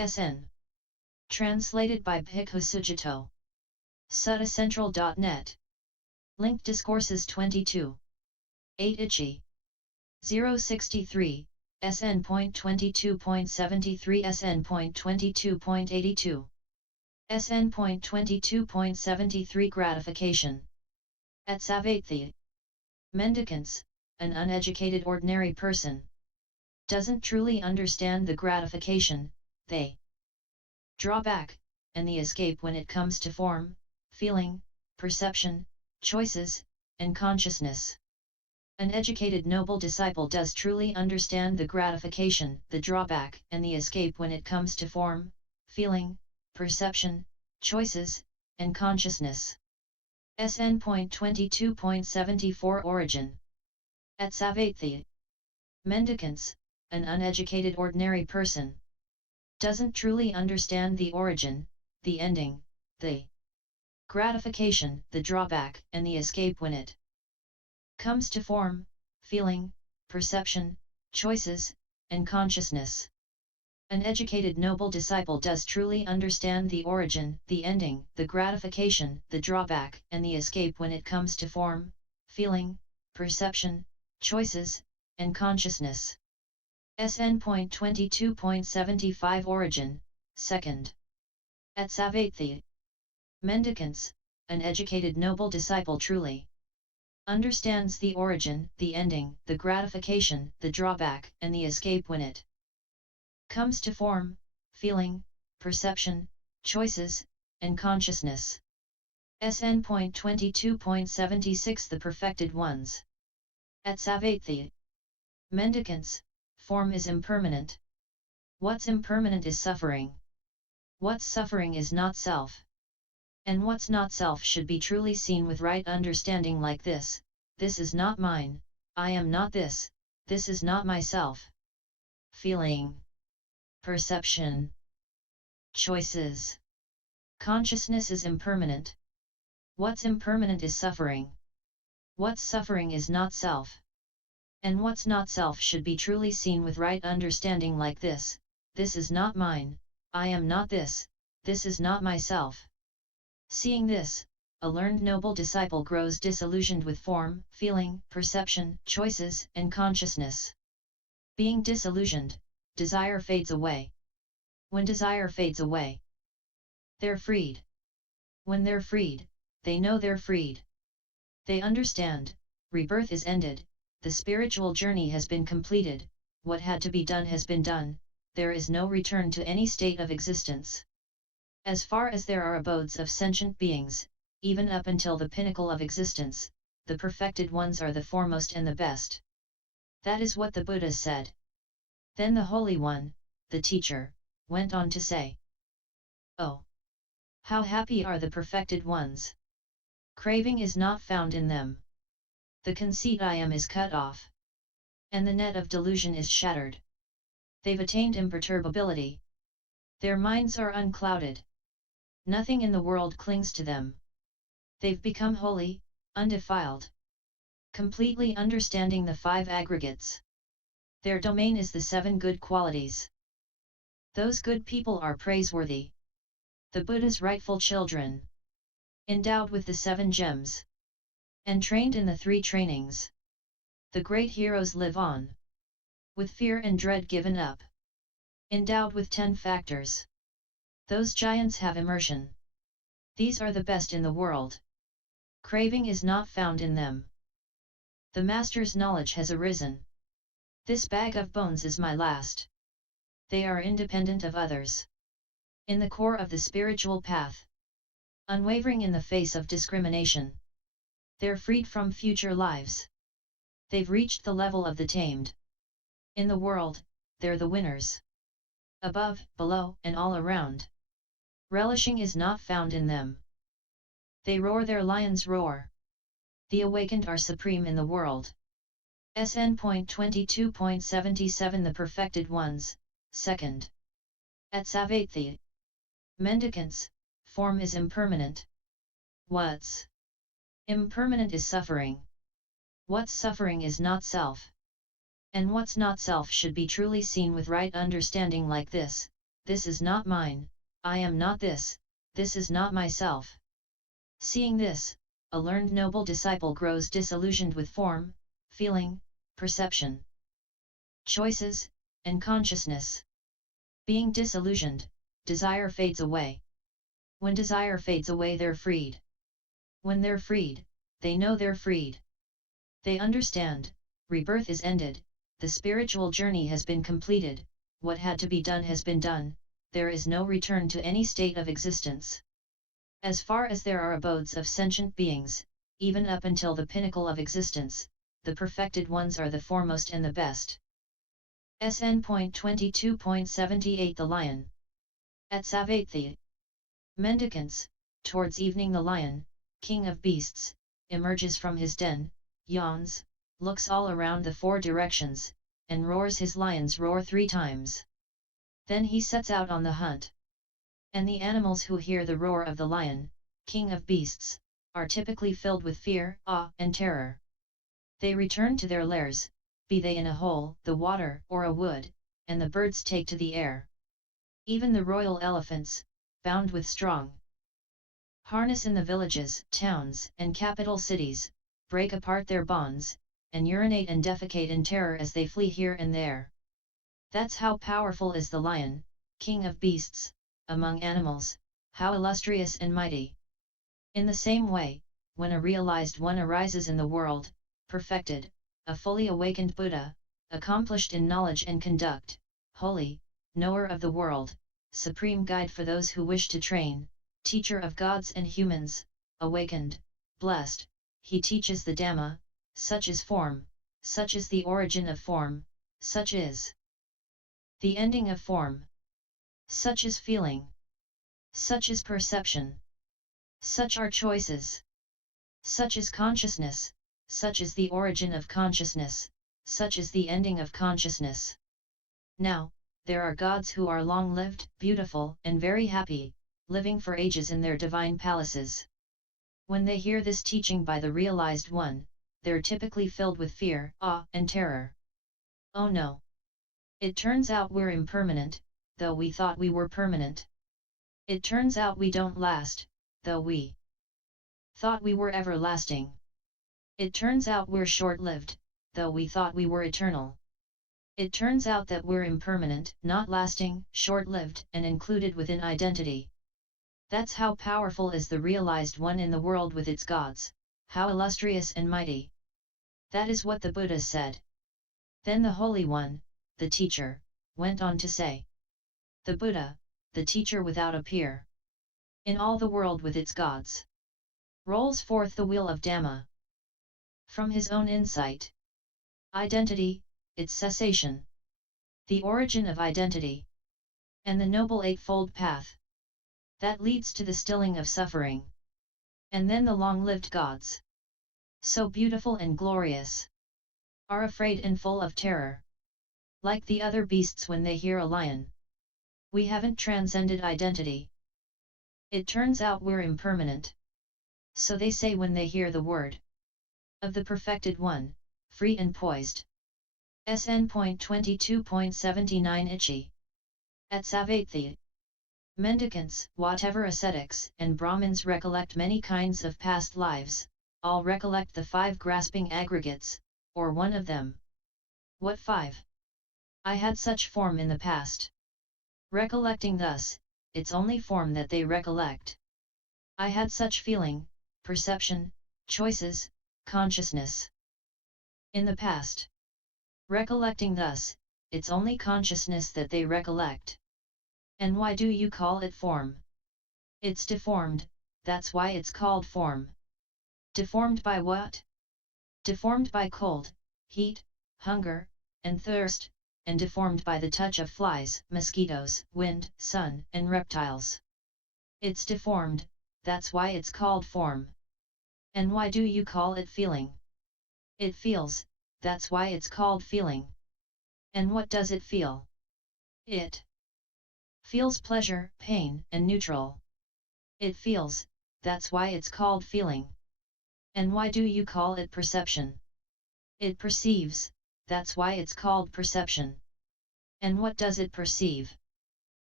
SN. Translated by Bhikkhu Sujato. suttacentral.net. Link Discourses 22.82. 063, SN.22.73-SN.22.82. SN.22.73 Gratification. At Savatthi. Mendicants, an uneducated ordinary person, doesn't truly understand the gratification, the drawback, and the escape when it comes to form, feeling, perception, choices, and consciousness. An educated noble disciple does truly understand the gratification, the drawback, and the escape when it comes to form, feeling, perception, choices, and consciousness. SN.22.74 Origin. At Savatthi. Mendicants, an uneducated ordinary person, doesn't truly understand the origin, the ending, the gratification, the drawback, and the escape when it comes to form, feeling, perception, choices, and consciousness. An educated noble disciple does truly understand the origin, the ending, the gratification, the drawback, and the escape when it comes to form, feeling, perception, choices, and consciousness. SN.22.75 Origin, 2nd. At Savatthi. Mendicants, an educated noble disciple truly understands the origin, the ending, the gratification, the drawback, and the escape when it comes to form, feeling, perception, choices, and consciousness. SN.22.76 The Perfected Ones. At Savatthi. Mendicants, form is impermanent. What's impermanent is suffering. What's suffering is not self. And what's not self should be truly seen with right understanding like this: this is not mine, I am not this is not myself. Feeling, perception, choices, consciousness is impermanent. What's impermanent is suffering. What's suffering is not self. And what's not self should be truly seen with right understanding like this: this is not mine, I am not this is not myself. Seeing this, a learned noble disciple grows disillusioned with form, feeling, perception, choices, and consciousness. Being disillusioned, desire fades away. When desire fades away, they're freed. When they're freed, they know they're freed. They understand, rebirth is ended, the spiritual journey has been completed, what had to be done has been done, there is no return to any state of existence. As far as there are abodes of sentient beings, even up until the pinnacle of existence, the perfected ones are the foremost and the best. That is what the Buddha said. Then the Holy One, the teacher, went on to say, "Oh! How happy are the perfected ones! Craving is not found in them. The conceit I am is cut off. And the net of delusion is shattered. They've attained imperturbability. Their minds are unclouded. Nothing in the world clings to them. They've become holy, undefiled. Completely understanding the 5 aggregates. Their domain is the 7 good qualities. Those good people are praiseworthy. The Buddha's rightful children. Endowed with the 7 gems. And trained in the 3 trainings. The great heroes live on. With fear and dread given up. Endowed with 10 factors. Those giants have immersion. These are the best in the world. Craving is not found in them. The Master's knowledge has arisen. This bag of bones is my last. They are independent of others. In the core of the spiritual path. Unwavering in the face of discrimination. They're freed from future lives. They've reached the level of the tamed. In the world, they're the winners. Above, below, and all around. Relishing is not found in them. They roar their lions roar. The awakened are supreme in the world. SN.22.77 The Perfected Ones, 2nd. At Savatthi. Mendicants, form is impermanent. What's impermanent is suffering. What's suffering is not self. And what's not self should be truly seen with right understanding like this: this is not mine, I am not this is not myself. Seeing this, a learned noble disciple grows disillusioned with form, feeling, perception, choices, and consciousness. Being disillusioned, desire fades away. When desire fades away, they're freed. When they're freed, they know they're freed. They understand, rebirth is ended, the spiritual journey has been completed, what had to be done has been done, there is no return to any state of existence. As far as there are abodes of sentient beings, even up until the pinnacle of existence, the perfected ones are the foremost and the best. SN.22.78 The Lion. At Savatthi. Mendicants, towards evening the lion, king of beasts, emerges from his den, yawns, looks all around the four directions, and roars his lion's roar 3 times. Then he sets out on the hunt. And the animals who hear the roar of the lion, king of beasts, are typically filled with fear, awe, and terror. They return to their lairs, be they in a hole, the water, or a wood, and the birds take to the air. Even the royal elephants, bound with strong harness in the villages, towns, and capital cities, break apart their bonds, and urinate and defecate in terror as they flee here and there. That's how powerful is the lion, king of beasts, among animals, how illustrious and mighty. In the same way, when a realized one arises in the world, perfected, a fully awakened Buddha, accomplished in knowledge and conduct, holy, knower of the world, supreme guide for those who wish to train, teacher of gods and humans, awakened, blessed, he teaches the Dhamma, such is form, such is the origin of form, such is the ending of form, such is feeling, such is perception, such are choices, such is consciousness, such is the origin of consciousness, such is the ending of consciousness. Now, there are gods who are long-lived, beautiful, and very happy, living for ages in their divine palaces. When they hear this teaching by the realized one, they're typically filled with fear, awe, and terror. Oh no! It turns out we're impermanent, though we thought we were permanent. It turns out we don't last, though we thought we were everlasting. It turns out we're short-lived, though we thought we were eternal. It turns out that we're impermanent, not lasting, short-lived, and included within identity. That's how powerful is the realized one in the world with its gods, how illustrious and mighty. That is what the Buddha said. Then the Holy One, the teacher, went on to say, the Buddha, the teacher without a peer, in all the world with its gods, rolls forth the wheel of Dhamma. From his own insight. Identity, its cessation. The origin of identity. And the Noble Eightfold Path. That leads to the stilling of suffering. And then the long-lived gods, so beautiful and glorious, are afraid and full of terror. Like the other beasts when they hear a lion. We haven't transcended identity. It turns out we're impermanent. So they say when they hear the word of the perfected one, free and poised. SN.22.79 At Savatthi. Mendicants, whatever ascetics and Brahmins recollect many kinds of past lives, all recollect the 5 grasping aggregates, or one of them. What 5? I had such form in the past. Recollecting thus, it's only form that they recollect. I had such feeling, perception, choices, consciousness. In the past. Recollecting thus, it's only consciousness that they recollect. And why do you call it form? It's deformed, that's why it's called form. Deformed by what? Deformed by cold, heat, hunger, and thirst, and deformed by the touch of flies, mosquitoes, wind, sun, and reptiles. It's deformed, that's why it's called form. And why do you call it feeling? It feels, that's why it's called feeling. And what does it feel? It feels pleasure, pain, and neutral. It feels, that's why it's called feeling. And why do you call it perception? It perceives, that's why it's called perception. And what does it perceive?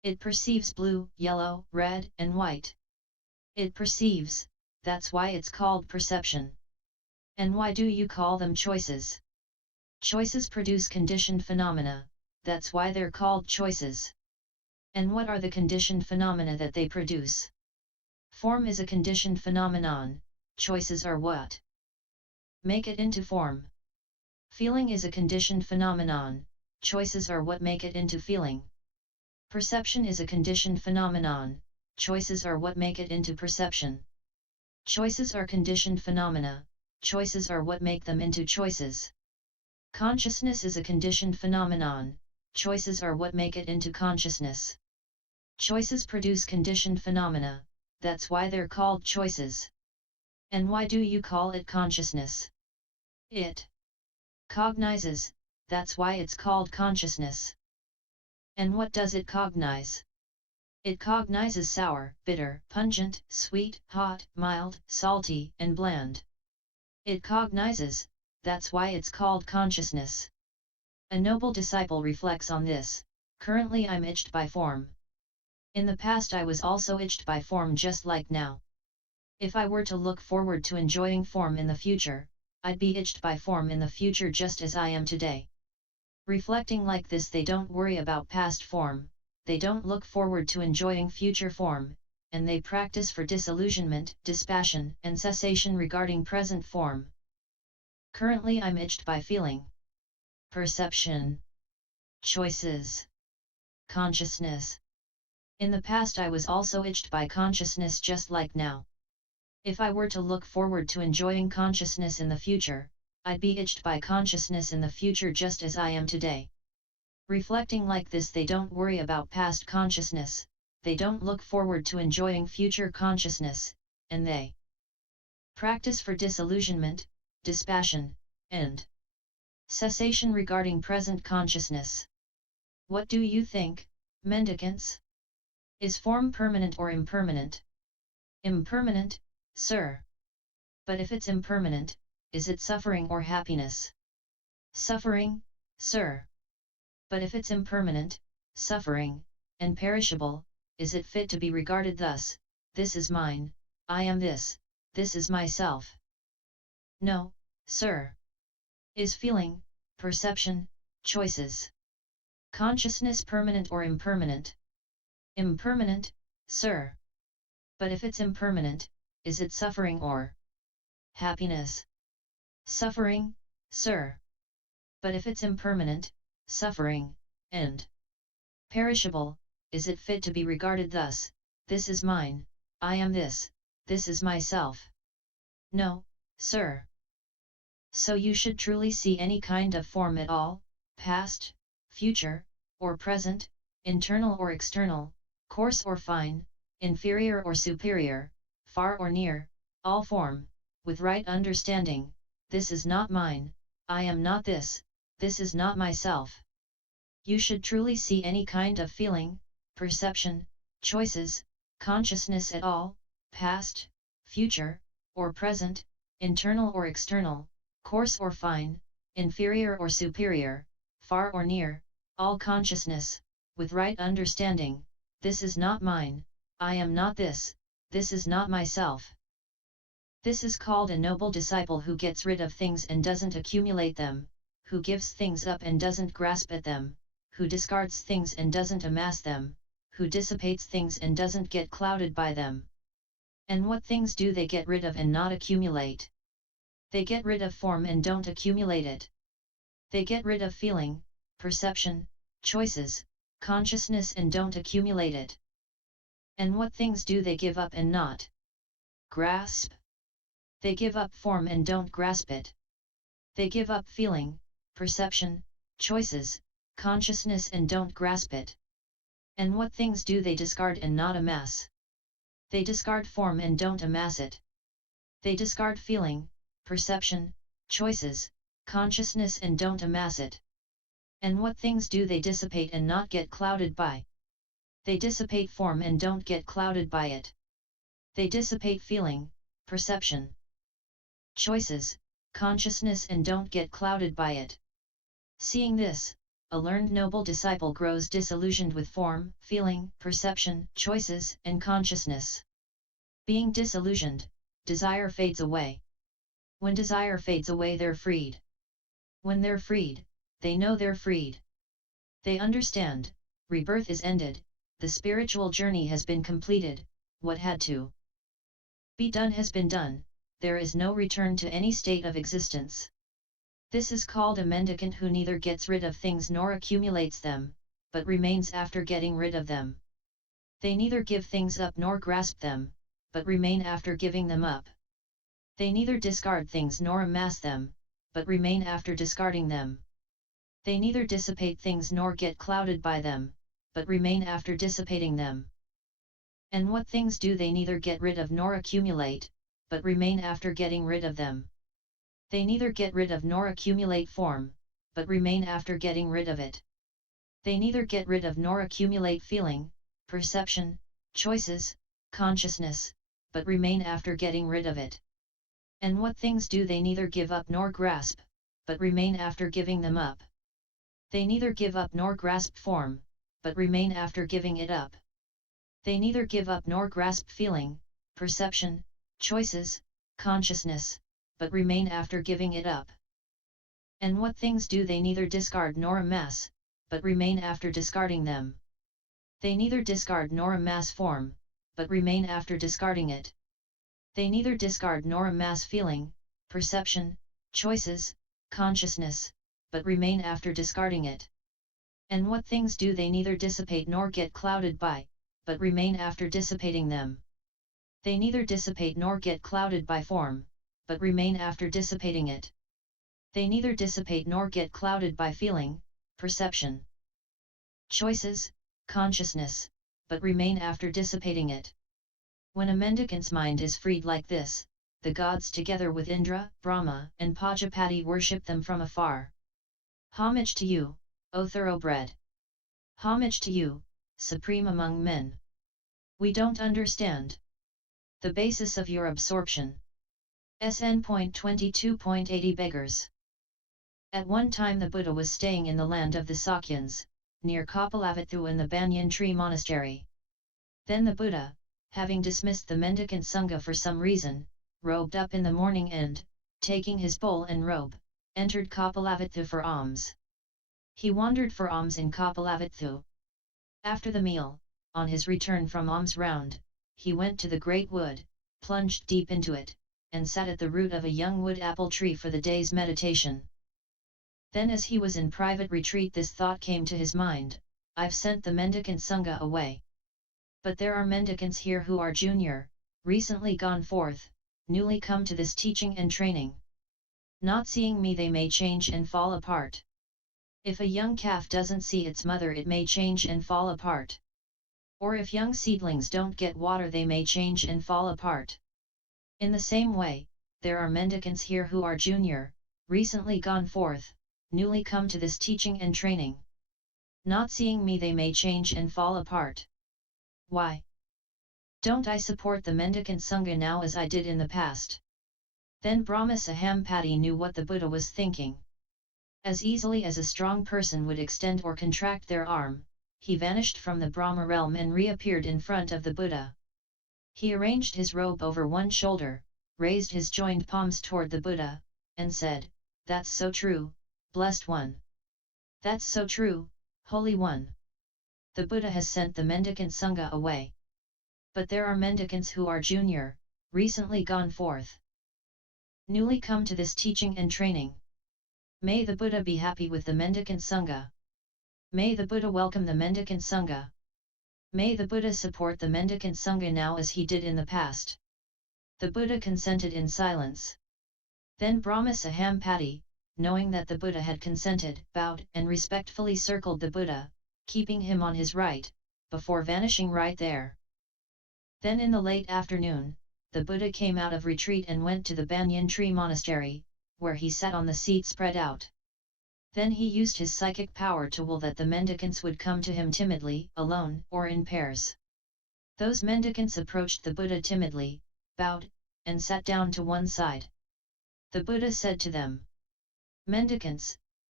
It perceives blue, yellow, red, and white. It perceives, that's why it's called perception. And why do you call them choices? Choices produce conditioned phenomena, that's why they're called choices. And what are the conditioned phenomena that they produce? Form is a conditioned phenomenon, choices are what make it into form. Feeling is a conditioned phenomenon, choices are what make it into feeling. Perception is a conditioned phenomenon, choices are what make it into perception. Choices are conditioned phenomena, choices are what make them into choices. Consciousness is a conditioned phenomenon, choices are what make it into consciousness. Choices produce conditioned phenomena, that's why they're called choices. And why do you call it consciousness? It cognizes, that's why it's called consciousness. And what does it cognize? It cognizes sour, bitter, pungent, sweet, hot, mild, salty, and bland. It cognizes, that's why it's called consciousness. A noble disciple reflects on this. Currently I'm itched by form. In the past I was also itched by form just like now. If I were to look forward to enjoying form in the future, I'd be itched by form in the future just as I am today. Reflecting like this, they don't worry about past form, they don't look forward to enjoying future form, and they practice for disillusionment, dispassion, and cessation regarding present form. Currently I'm itched by feeling, perception, choices, consciousness. In the past I was also itched by consciousness just like now. If I were to look forward to enjoying consciousness in the future, I'd be itched by consciousness in the future just as I am today. Reflecting like this, they don't worry about past consciousness, they don't look forward to enjoying future consciousness, and they practice for disillusionment, dispassion, and cessation regarding present consciousness. What do you think, mendicants? Is form permanent or impermanent? Impermanent, sir. But if it's impermanent, is it suffering or happiness? Suffering, sir. But if it's impermanent, suffering, and perishable, is it fit to be regarded thus, this is mine, I am this is myself? No, sir. Is feeling, perception, choices, consciousness permanent or impermanent? Impermanent, sir. But if it's impermanent, is it suffering or happiness? Suffering, sir. But if it's impermanent, suffering, and perishable, is it fit to be regarded thus, this is mine, I am this is myself? No, sir. So you should truly see any kind of form at all, past, future, or present, internal or external, coarse or fine, inferior or superior, far or near, all form, with right understanding, this is not mine, I am not this is not myself. You should truly see any kind of feeling, perception, choices, consciousness at all, past, future, or present, internal or external, coarse or fine, inferior or superior, far or near, all consciousness, with right understanding, this is not mine, I am not this is not myself. This is called a noble disciple who gets rid of things and doesn't accumulate them, who gives things up and doesn't grasp at them, who discards things and doesn't amass them, who dissipates things and doesn't get clouded by them. And what things do they get rid of and not accumulate? They get rid of form and don't accumulate it. They get rid of feeling, perception, choices, consciousness and don't accumulate it. And what things do they give up and not grasp? They give up form and don't grasp it. They give up feeling, perception, choices, consciousness and don't grasp it. And what things do they discard and not amass? They discard form and don't amass it. They discard feeling, perception, choices, consciousness and don't amass it. And what things do they dissipate and not get clouded by? They dissipate form and don't get clouded by it. They dissipate feeling, perception, choices, consciousness and don't get clouded by it. Seeing this, a learned noble disciple grows disillusioned with form, feeling, perception, choices, and consciousness. Being disillusioned, desire fades away. When desire fades away, they're freed. When they're freed, they know they're freed. They understand, rebirth is ended, the spiritual journey has been completed, what had to be done has been done, there is no return to any state of existence. This is called a mendicant who neither gets rid of things nor accumulates them, but remains after getting rid of them. They neither give things up nor grasp them, but remain after giving them up. They neither discard things nor amass them, but remain after discarding them. They neither dissipate things nor get clouded by them, but remain after dissipating them. And what things do they neither get rid of nor accumulate, but remain after getting rid of them? They neither get rid of nor accumulate form, but remain after getting rid of it. They neither get rid of nor accumulate feeling, perception, choices, consciousness, but remain after getting rid of it. And what things do they neither give up nor grasp, but remain after giving them up? They neither give up nor grasp form, but remain after giving it up. They neither give up nor grasp feeling, perception, choices, consciousness, but remain after giving it up. And what things do they neither discard nor amass, but remain after discarding them? They neither discard nor amass form, but remain after discarding it. They neither discard nor amass feeling, perception, choices, consciousness, but remain after discarding it. And what things do they neither dissipate nor get clouded by, but remain after dissipating them? They neither dissipate nor get clouded by form, but remain after dissipating it. They neither dissipate nor get clouded by feeling, perception, choices, consciousness, but remain after dissipating it. When a mendicant's mind is freed like this, the gods together with Indra, Brahma, and Pajapati worship them from afar. Homage to you, O thoroughbred! Homage to you, supreme among men! We don't understand the basis of your absorption. SN.22.80 beggars. At one time the Buddha was staying in the land of the Sakyans, near Kapilavatthu in the Banyan Tree Monastery. Then the Buddha, having dismissed the mendicant Sangha for some reason, robed up in the morning and, taking his bowl and robe, entered Kapilavatthu for alms. He wandered for alms in Kapilavatthu. After the meal, on his return from alms round, he went to the great wood, plunged deep into it, and sat at the root of a young wood apple tree for the day's meditation. Then as he was in private retreat this thought came to his mind, I've sent the mendicant Sangha away. But there are mendicants here who are junior, recently gone forth, newly come to this teaching and training. Not seeing me they may change and fall apart. If a young calf doesn't see its mother it may change and fall apart. Or if young seedlings don't get water they may change and fall apart. In the same way, there are mendicants here who are junior, recently gone forth, newly come to this teaching and training. Not seeing me they may change and fall apart. Why don't I support the mendicant Sangha now as I did in the past? Then Brahma Sahampati knew what the Buddha was thinking. As easily as a strong person would extend or contract their arm, he vanished from the Brahma realm and reappeared in front of the Buddha. He arranged his robe over one shoulder, raised his joined palms toward the Buddha, and said, "That's so true, blessed one. That's so true, holy one. The Buddha has sent the mendicant Sangha away. But there are mendicants who are junior, recently gone forth, newly come to this teaching and training. May the Buddha be happy with the mendicant Sangha. May the Buddha welcome the mendicant Sangha. May the Buddha support the mendicant Sangha now as he did in the past." The Buddha consented in silence. Then Brahma Sahampati, knowing that the Buddha had consented, bowed and respectfully circled the Buddha, keeping him on his right, before vanishing right there. Then in the late afternoon, the Buddha came out of retreat and went to the Banyan Tree Monastery, where he sat on the seat spread out. Then he used his psychic power to will that the mendicants would come to him timidly, alone, or in pairs. Those mendicants approached the Buddha timidly, bowed, and sat down to one side. The Buddha said to them, "Mendicants,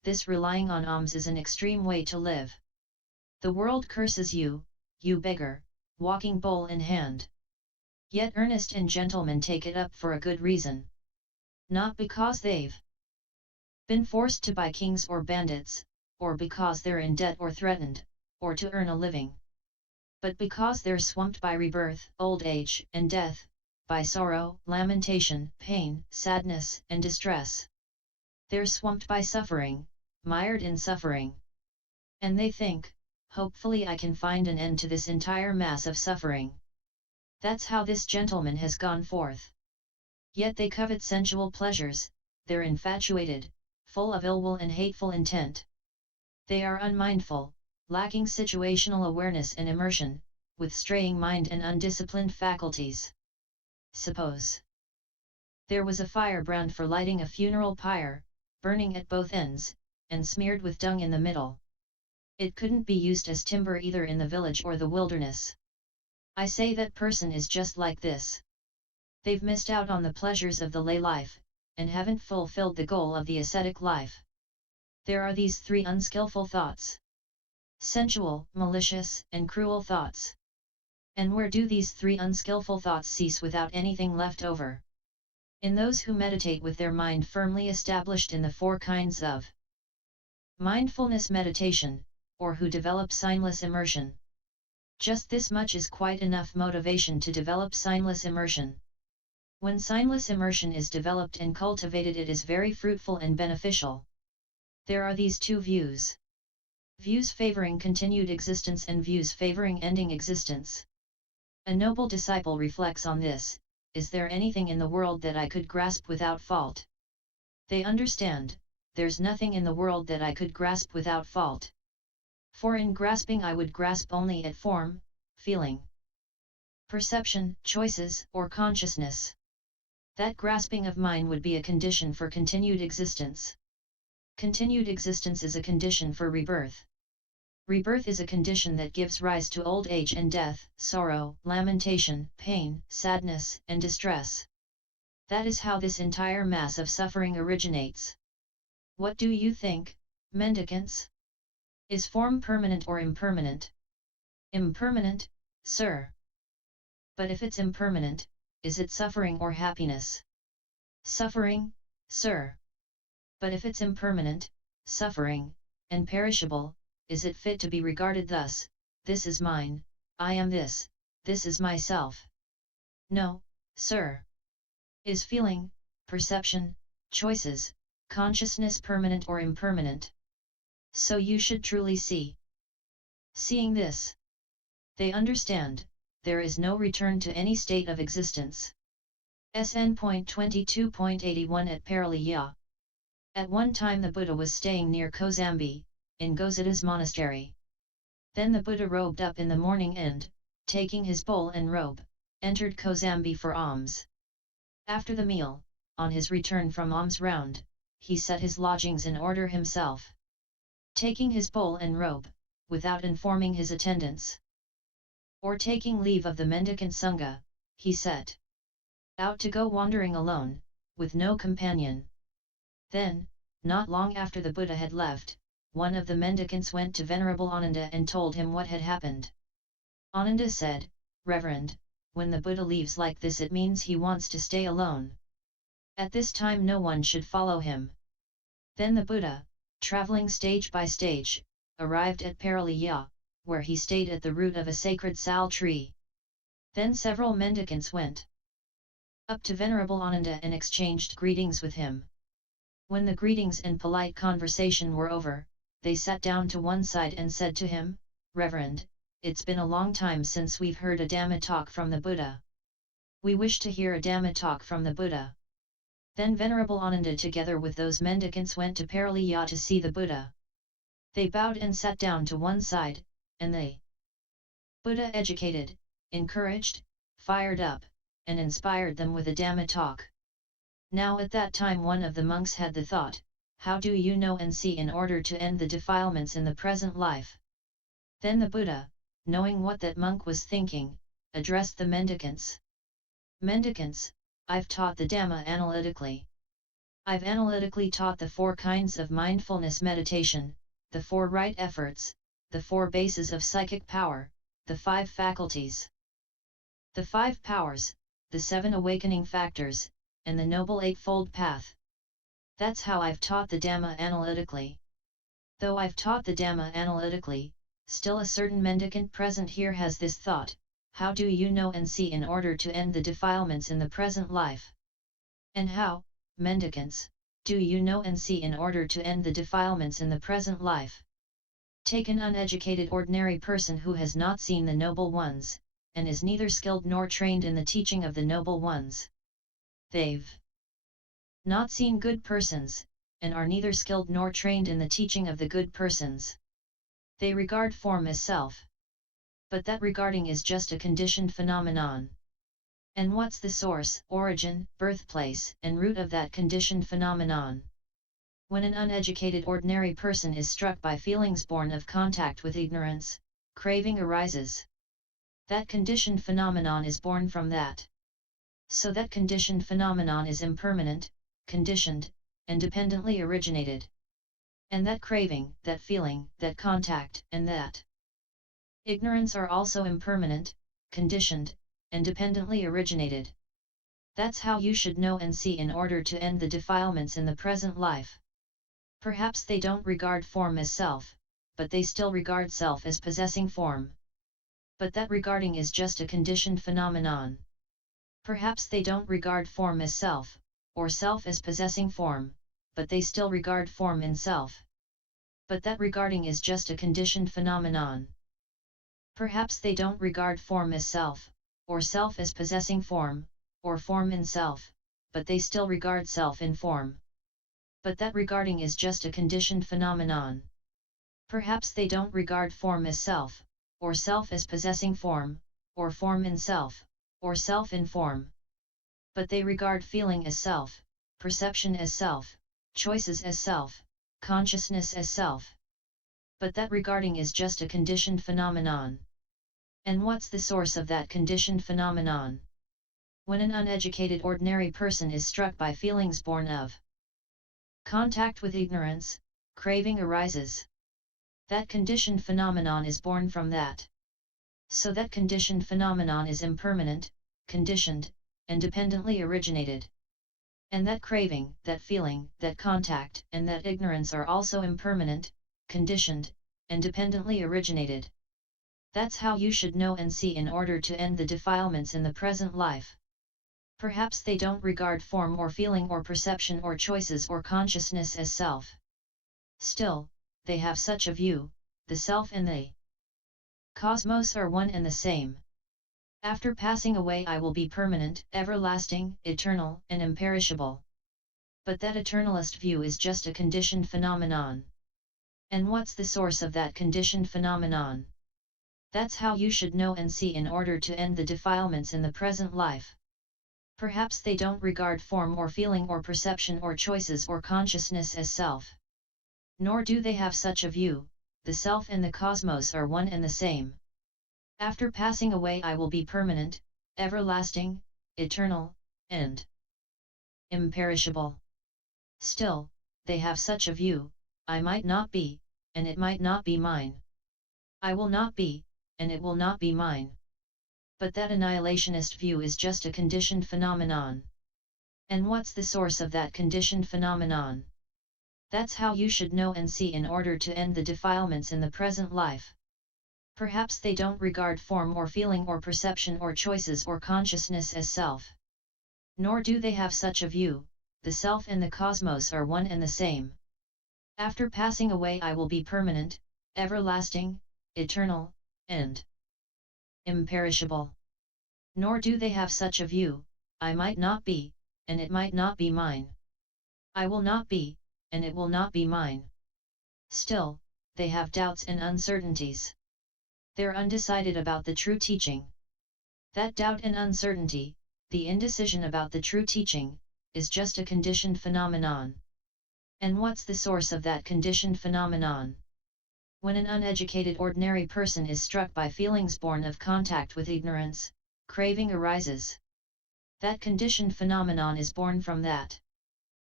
this relying on alms is an extreme way to live. The world curses you, you beggar, walking bowl in hand. Yet earnest and gentlemen take it up for a good reason. Not because they've been forced to by kings or bandits, or because they're in debt or threatened, or to earn a living. But because they're swamped by rebirth, old age, and death, by sorrow, lamentation, pain, sadness, and distress. They're swamped by suffering, mired in suffering. And they think, hopefully I can find an end to this entire mass of suffering. That's how this gentleman has gone forth. Yet they covet sensual pleasures, they're infatuated, full of ill will and hateful intent. They are unmindful, lacking situational awareness and immersion, with straying mind and undisciplined faculties. Suppose there was a firebrand for lighting a funeral pyre, burning at both ends, and smeared with dung in the middle. It couldn't be used as timber either in the village or the wilderness. I say that person is just like this. They've missed out on the pleasures of the lay life, and haven't fulfilled the goal of the ascetic life. There are these three unskillful thoughts: sensual, malicious, and cruel thoughts. And where do these three unskillful thoughts cease without anything left over? In those who meditate with their mind firmly established in the four kinds of mindfulness meditation, or who develop signless immersion. Just this much is quite enough motivation to develop signless immersion. When signless immersion is developed and cultivated, it is very fruitful and beneficial. There are these two views. Views favoring continued existence and views favoring ending existence. A noble disciple reflects on this: is there anything in the world that I could grasp without fault? They understand, there's nothing in the world that I could grasp without fault. For in grasping I would grasp only at form, feeling, perception, choices, or consciousness. That grasping of mine would be a condition for continued existence. Continued existence is a condition for rebirth. Rebirth is a condition that gives rise to old age and death, sorrow, lamentation, pain, sadness, and distress. That is how this entire mass of suffering originates. What do you think, mendicants? Is form permanent or impermanent? Impermanent, sir. But if it's impermanent, is it suffering or happiness? Suffering, sir. But if it's impermanent, suffering, and perishable, is it fit to be regarded thus: this is mine, I am this is myself? No, sir. Is feeling, perception, choices, consciousness permanent or impermanent? So you should truly see. Seeing this, they understand, there is no return to any state of existence. SN.22.81 at Paraliya. At one time the Buddha was staying near Kosambi, in Gosita's monastery. Then the Buddha robed up in the morning and, taking his bowl and robe, entered Kosambi for alms. After the meal, on his return from alms round, he set his lodgings in order himself. Taking his bowl and robe, without informing his attendants, or taking leave of the mendicant Sangha, he set out to go wandering alone, with no companion. Then, not long after the Buddha had left, one of the mendicants went to Venerable Ananda and told him what had happened. Ananda said, "Reverend, when the Buddha leaves like this, it means he wants to stay alone. At this time no one should follow him." Then the Buddha, travelling stage by stage, arrived at Paraliya, where he stayed at the root of a sacred sal tree. Then several mendicants went up to Venerable Ananda and exchanged greetings with him. When the greetings and polite conversation were over, they sat down to one side and said to him, "Reverend, it's been a long time since we've heard a Dhamma talk from the Buddha. We wish to hear a Dhamma talk from the Buddha." Then Venerable Ananda together with those mendicants went to Paraliya to see the Buddha. They bowed and sat down to one side, and the Buddha educated, encouraged, fired up, and inspired them with a Dhamma talk. Now at that time one of the monks had the thought, "How do you know and see in order to end the defilements in the present life?" Then the Buddha, knowing what that monk was thinking, addressed the mendicants. "Mendicants, I've taught the Dhamma analytically. I've analytically taught the 4 kinds of mindfulness meditation, the 4 right efforts, the 4 bases of psychic power, the 5 faculties, the 5 powers, the 7 awakening factors, and the Noble Eightfold Path. That's how I've taught the Dhamma analytically. Though I've taught the Dhamma analytically, still a certain mendicant present here has this thought: how do you know and see in order to end the defilements in the present life? And how, mendicants, do you know and see in order to end the defilements in the present life? Take an uneducated ordinary person who has not seen the Noble Ones, and is neither skilled nor trained in the teaching of the Noble Ones. They've not seen good persons, and are neither skilled nor trained in the teaching of the good persons. They regard form as self. But that regarding is just a conditioned phenomenon. And what's the source, origin, birthplace, and root of that conditioned phenomenon? When an uneducated ordinary person is struck by feelings born of contact with ignorance, craving arises. That conditioned phenomenon is born from that. So that conditioned phenomenon is impermanent, conditioned, and dependently originated. And that craving, that feeling, that contact, and that ignorance are also impermanent, conditioned, and dependently originated. That's how you should know and see in order to end the defilements in the present life. Perhaps they don't regard form as self, but they still regard self as possessing form. But that regarding is just a conditioned phenomenon. Perhaps they don't regard form as self, or self as possessing form, but they still regard form in self. But that regarding is just a conditioned phenomenon. Perhaps they don't regard form as self, or self as possessing form, or form in self, but they still regard self in form. But that regarding is just a conditioned phenomenon. Perhaps they don't regard form as self, or self as possessing form, or form in self, or self in form. But they regard feeling as self, perception as self, choices as self, consciousness as self. But that regarding is just a conditioned phenomenon. And what's the source of that conditioned phenomenon? When an uneducated ordinary person is struck by feelings born of contact with ignorance, craving arises. That conditioned phenomenon is born from that. So that conditioned phenomenon is impermanent, conditioned, and dependently originated. And that craving, that feeling, that contact, and that ignorance are also impermanent, conditioned, and dependently originated. That's how you should know and see in order to end the defilements in the present life. Perhaps they don't regard form or feeling or perception or choices or consciousness as self. Still, they have such a view: the self and the cosmos are one and the same. After passing away I will be permanent, everlasting, eternal, and imperishable. But that eternalist view is just a conditioned phenomenon. And what's the source of that conditioned phenomenon? That's how you should know and see in order to end the defilements in the present life. Perhaps they don't regard form or feeling or perception or choices or consciousness as self. Nor do they have such a view: the self and the cosmos are one and the same. After passing away I will be permanent, everlasting, eternal, and imperishable. Still, they have such a view: I might not be, and it might not be mine. I will not be, and it will not be mine. But that annihilationist view is just a conditioned phenomenon. And what's the source of that conditioned phenomenon? That's how you should know and see in order to end the defilements in the present life. Perhaps they don't regard form or feeling or perception or choices or consciousness as self. Nor do they have such a view: the self and the cosmos are one and the same. After passing away I will be permanent, everlasting, eternal, and imperishable. Nor do they have such a view: I might not be, and it might not be mine. I will not be, and it will not be mine. Still, they have doubts and uncertainties. They're undecided about the true teaching. That doubt and uncertainty, the indecision about the true teaching, is just a conditioned phenomenon. And what's the source of that conditioned phenomenon? When an uneducated ordinary person is struck by feelings born of contact with ignorance, craving arises. That conditioned phenomenon is born from that.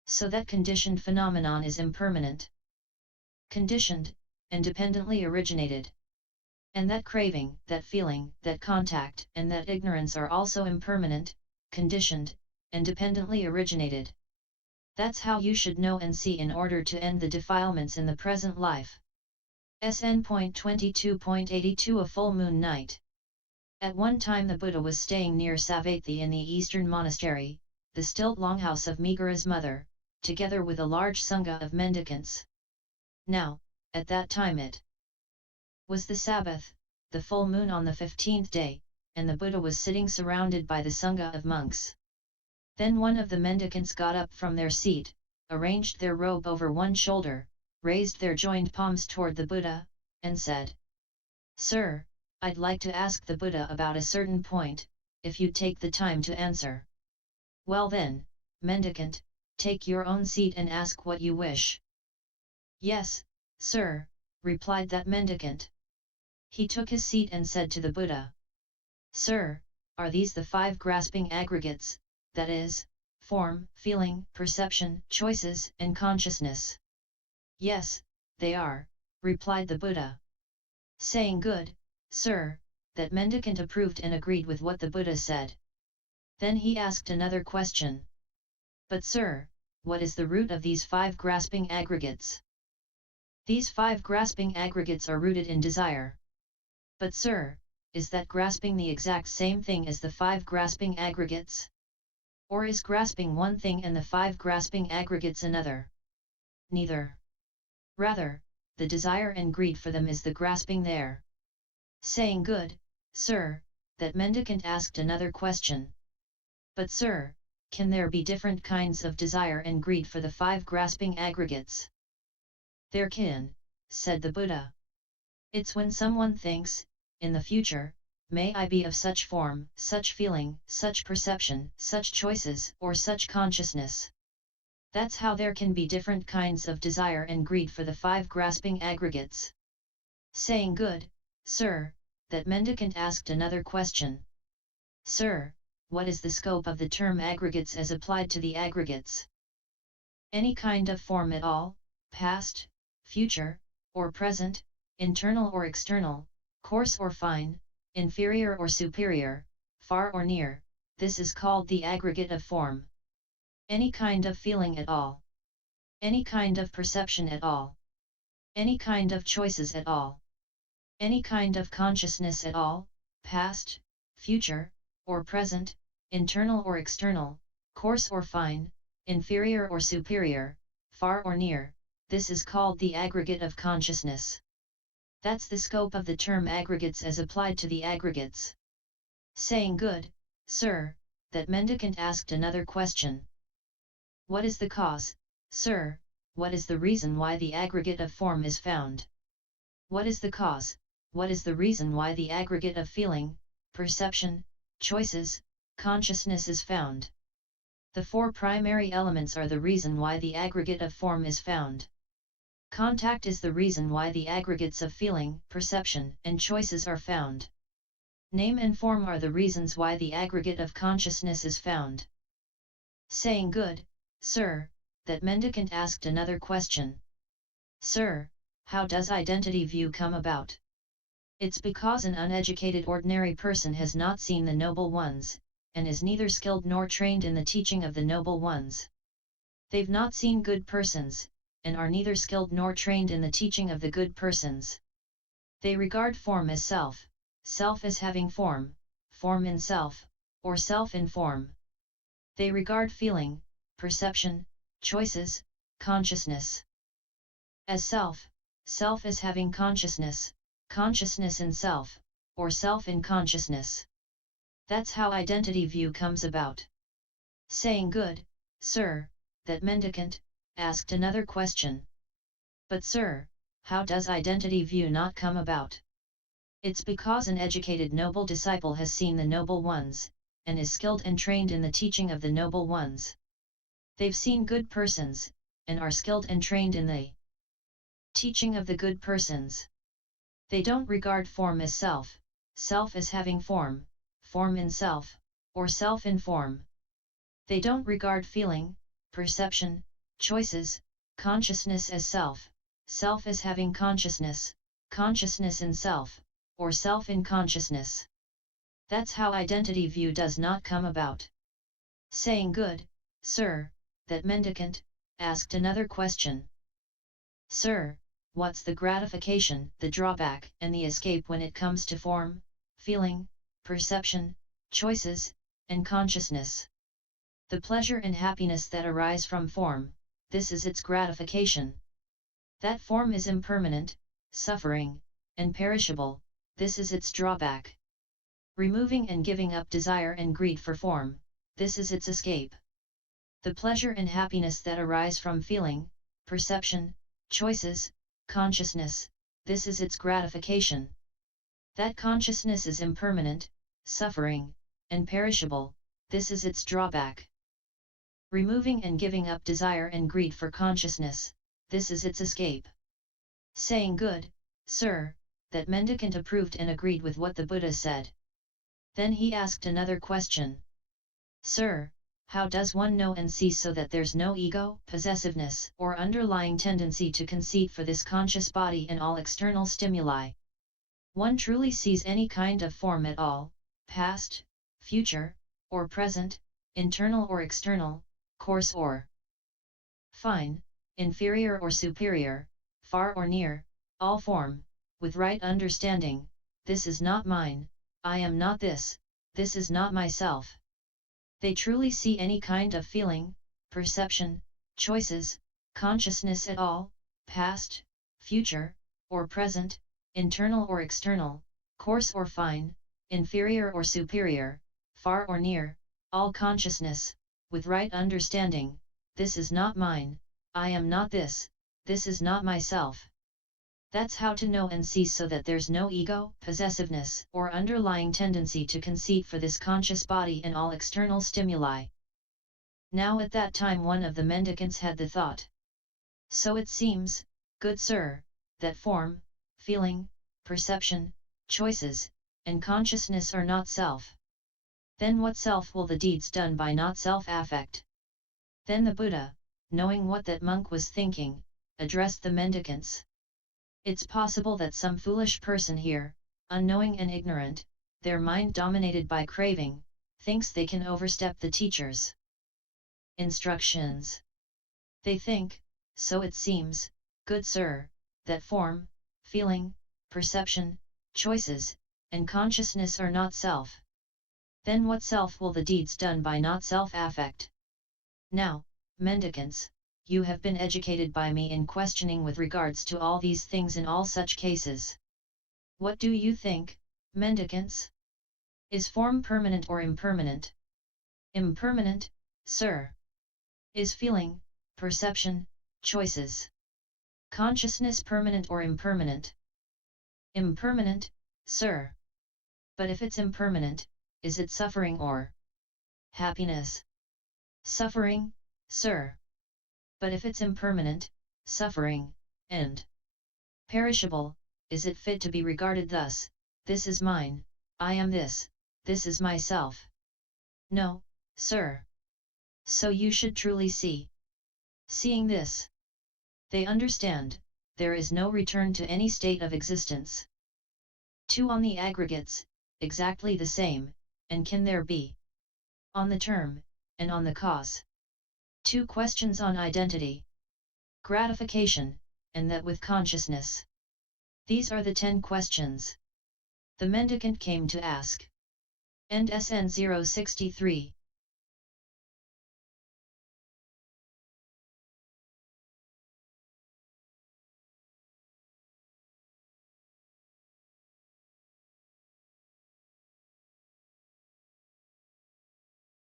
so that conditioned phenomenon is impermanent. Conditioned, independently originated. And that craving, that feeling, that contact, and that ignorance are also impermanent, conditioned, independently originated. That's how you should know and see in order to end the defilements in the present life. SN.22.82 A full moon night. At one time the Buddha was staying near Savatthi in the eastern monastery, the stilt longhouse of Megara's mother, together with a large sangha of mendicants. Now, at that time it was the Sabbath, the full moon on the 15th day, and the Buddha was sitting surrounded by the sangha of monks. Then one of the mendicants got up from their seat, arranged their robe over one shoulder, raised their joined palms toward the Buddha, and said, "Sir, I'd like to ask the Buddha about a certain point, if you'd take the time to answer." "Well then, mendicant, take your own seat and ask what you wish." "Yes, sir," replied that mendicant. He took his seat and said to the Buddha, "Sir, are these the 5 grasping aggregates, that is, form, feeling, perception, choices, and consciousness?" "Yes, they are," replied the Buddha. Saying, "Good, sir," that mendicant approved and agreed with what the Buddha said. Then he asked another question. "But sir, what is the root of these 5 grasping aggregates?" "These 5 grasping aggregates are rooted in desire." "But sir, is that grasping the exact same thing as the 5 grasping aggregates? Or is grasping one thing and the 5 grasping aggregates another?" "Neither. Rather, the desire and greed for them is the grasping there." Saying, "Good, sir," that mendicant asked another question. "But sir, can there be different kinds of desire and greed for the 5 grasping aggregates?" "There can," said the Buddha. "It's when someone thinks, in the future, may I be of such form, such feeling, such perception, such choices, or such consciousness. That's how there can be different kinds of desire and greed for the 5 grasping aggregates." Saying, "Good, sir," that mendicant asked another question. "Sir, what is the scope of the term aggregates as applied to the aggregates?" "Any kind of form at all, past, future, or present, internal or external, coarse or fine, inferior or superior, far or near, this is called the aggregate of form. Any kind of feeling at all. Any kind of perception at all. Any kind of choices at all. Any kind of consciousness at all, past, future, or present, internal or external, coarse or fine, inferior or superior, far or near, this is called the aggregate of consciousness. That's the scope of the term aggregates as applied to the aggregates." Saying, "Good, sir," that mendicant asked another question. "What is the cause, sir, what is the reason why the aggregate of form is found? What is the cause, what is the reason why the aggregate of feeling, perception, choices, consciousness is found?" "The 4 primary elements are the reason why the aggregate of form is found. Contact is the reason why the aggregates of feeling, perception, and choices are found. Name and form are the reasons why the aggregate of consciousness is found." Saying, "Good, sir," that mendicant asked another question. "Sir, how does identity view come about?" "It's because an uneducated ordinary person has not seen the Noble Ones, and is neither skilled nor trained in the teaching of the Noble Ones. They've not seen good persons, and are neither skilled nor trained in the teaching of the good persons. They regard form as self, self as having form, form in self, or self in form. They regard feeling, perception, choices, consciousness as self, self as having consciousness, consciousness in self, or self in consciousness. That's how identity view comes about." Saying, "Good, sir," that mendicant asked another question. "But sir, how does identity view not come about?" "It's because an educated noble disciple has seen the Noble Ones, and is skilled and trained in the teaching of the Noble Ones. They've seen good persons, and are skilled and trained in the teaching of the good persons. They don't regard form as self, self as having form, form in self, or self in form. They don't regard feeling, perception, choices, consciousness as self, self as having consciousness, consciousness in self, or self in consciousness. That's how identity view does not come about. Saying good, sir, that mendicant asked another question. Sir, what's the gratification, the drawback, and the escape when it comes to form, feeling, perception, choices, and consciousness? The pleasure and happiness that arise from form, this is its gratification. That form is impermanent, suffering, and perishable, this is its drawback. Removing and giving up desire and greed for form, this is its escape. The pleasure and happiness that arise from feeling, perception, choices, consciousness, this is its gratification. That consciousness is impermanent, suffering, and perishable, this is its drawback. Removing and giving up desire and greed for consciousness, this is its escape. Saying good, sir, that mendicant approved and agreed with what the Buddha said. Then he asked another question. Sir, how does one know and see so that there's no ego, possessiveness, or underlying tendency to conceit for this conscious body and all external stimuli? One truly sees any kind of form at all, past, future, or present, internal or external, coarse or fine, inferior or superior, far or near, all form, with right understanding, this is not mine, I am not this is not myself. They truly see any kind of feeling, perception, choices, consciousness at all, past, future, or present, internal or external, coarse or fine, inferior or superior, far or near, all consciousness, with right understanding, this is not mine, I am not this is not myself. That's how to know and see so that there's no ego, possessiveness, or underlying tendency to conceit for this conscious body and all external stimuli. Now at that time one of the mendicants had the thought. So it seems, good sir, that form, feeling, perception, choices, and consciousness are not self. Then what self will the deeds done by not self affect? Then the Buddha, knowing what that monk was thinking, addressed the mendicants. It's possible that some foolish person here, unknowing and ignorant, their mind dominated by craving, thinks they can overstep the teacher's instructions. They think, so it seems, good sir, that form, feeling, perception, choices, and consciousness are not self. Then what self will the deeds done by not self affect? Now, mendicants, you have been educated by me in questioning with regards to all these things in all such cases. What do you think, mendicants? Is form permanent or impermanent? Impermanent, sir. Is feeling, perception, choices, consciousness permanent or impermanent? Impermanent, sir. But if it's impermanent, is it suffering or happiness? Suffering, sir. But if it's impermanent, suffering, and perishable, is it fit to be regarded thus, this is mine, I am this is myself? No, sir. So you should truly see. Seeing this, they understand, there is no return to any state of existence. Two on the aggregates, exactly the same, and can there be? On the term, and on the cause. Two questions on identity, gratification, and that with consciousness. These are the 10 questions the mendicant came to ask. End SN.23